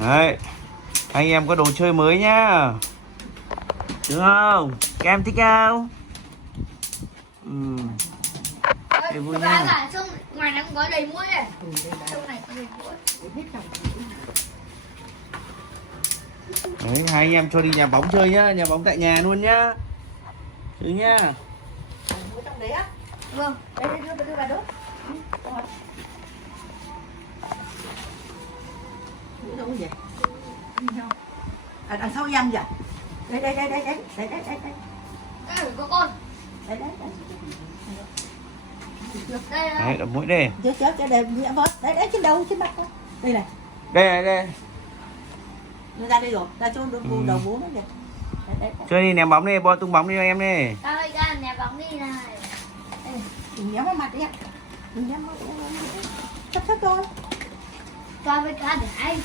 Đấy, anh em có đồ chơi mới nhá. Đúng không? Các em thích không? Thế vui nhá. Cả trong ngoài nó có đầy muỗi này. Trong này có đầy muỗi. Đấy, hai anh em cho đi nhà bóng chơi nhá, nhà bóng tại nhà luôn nhá. Chứ nhá. Muỗi trong đấy á? Vâng. Đây đưa vào đốt. Muỗi đâu vậy? À, đằng sau em vậy? Đây. Đây có con. Đây. Đấy, đập mũi đây. Chết cái đây mũi vớt. Đấy trên đầu trên mặt con. Đây này. Đây. Nó ra đây rồi, ra chỗ đầu bố nó kìa. Đấy. Chơi đi ném bóng đi, bo tung bóng đi cho em đi. Tao ơi ra nhà bóng đi này. Đừng ném vào mặt đi ạ. Đừng ném vào. Sắp thôi. Cho với cả để anh.